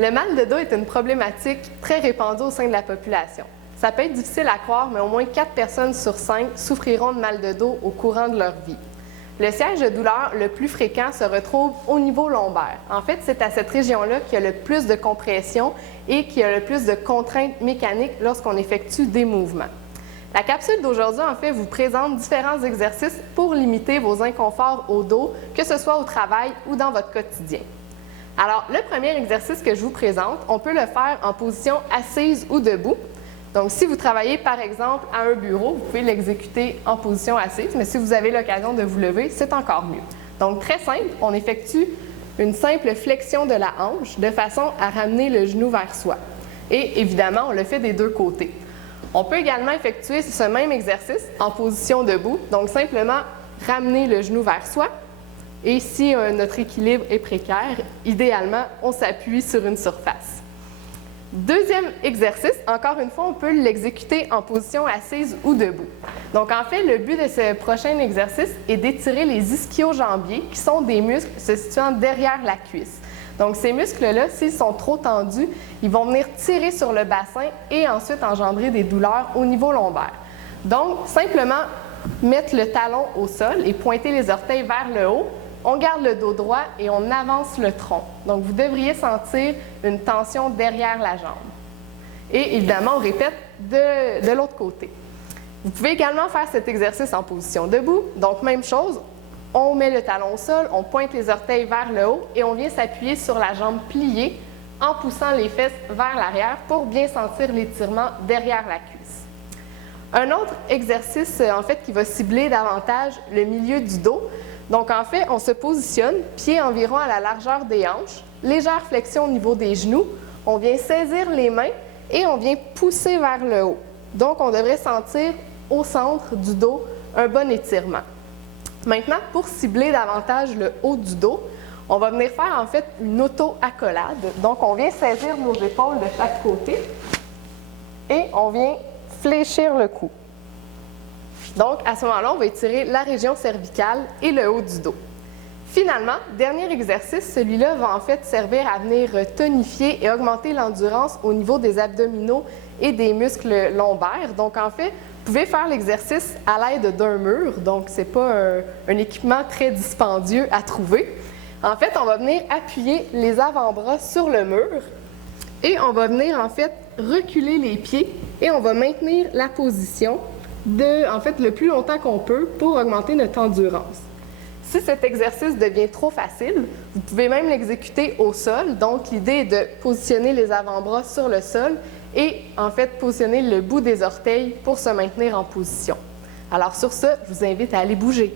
Le mal de dos est une problématique très répandue au sein de la population. Ça peut être difficile à croire, mais au moins 4 personnes sur 5 souffriront de mal de dos au courant de leur vie. Le siège de douleur le plus fréquent se retrouve au niveau lombaire. En fait, c'est à cette région-là qu'il y a le plus de compression et qu'il y a le plus de contraintes mécaniques lorsqu'on effectue des mouvements. La capsule d'aujourd'hui, en fait, vous présente différents exercices pour limiter vos inconforts au dos, que ce soit au travail ou dans votre quotidien. Alors, le premier exercice que je vous présente, on peut le faire en position assise ou debout. Donc, si vous travaillez, par exemple, à un bureau, vous pouvez l'exécuter en position assise, mais si vous avez l'occasion de vous lever, c'est encore mieux. Donc, très simple, on effectue une simple flexion de la hanche de façon à ramener le genou vers soi. Et évidemment, on le fait des deux côtés. On peut également effectuer ce même exercice en position debout, donc simplement ramener le genou vers soi. Et si notre équilibre est précaire, idéalement, on s'appuie sur une surface. Deuxième exercice, encore une fois, on peut l'exécuter en position assise ou debout. Donc, en fait, le but de ce prochain exercice est d'étirer les ischio-jambiers, qui sont des muscles se situant derrière la cuisse. Donc, ces muscles-là, s'ils sont trop tendus, ils vont venir tirer sur le bassin et ensuite engendrer des douleurs au niveau lombaire. Donc, simplement mettre le talon au sol et pointer les orteils vers le haut. On garde le dos droit et on avance le tronc. Donc, vous devriez sentir une tension derrière la jambe. Et évidemment, on répète de l'autre côté. Vous pouvez également faire cet exercice en position debout. Donc, même chose, on met le talon au sol, on pointe les orteils vers le haut et on vient s'appuyer sur la jambe pliée en poussant les fesses vers l'arrière pour bien sentir l'étirement derrière la cuisse. Un autre exercice, en fait, qui va cibler davantage le milieu du dos. Donc, en fait, on se positionne, pieds environ à la largeur des hanches, légère flexion au niveau des genoux. On vient saisir les mains et on vient pousser vers le haut. Donc, on devrait sentir au centre du dos un bon étirement. Maintenant, pour cibler davantage le haut du dos, on va venir faire en fait une auto-accolade. Donc, on vient saisir nos épaules de chaque côté et on vient fléchir le cou. Donc, à ce moment-là, on va étirer la région cervicale et le haut du dos. Finalement, dernier exercice, celui-là va en fait servir à venir tonifier et augmenter l'endurance au niveau des abdominaux et des muscles lombaires. Donc, en fait, vous pouvez faire l'exercice à l'aide d'un mur. Donc, ce n'est pas un équipement très dispendieux à trouver. En fait, on va venir appuyer les avant-bras sur le mur et on va venir en fait reculer les pieds et on va maintenir la position le plus longtemps qu'on peut pour augmenter notre endurance. Si cet exercice devient trop facile, vous pouvez même l'exécuter au sol. Donc, l'idée est de positionner les avant-bras sur le sol et en fait positionner le bout des orteils pour se maintenir en position. Alors sur ce, je vous invite à aller bouger.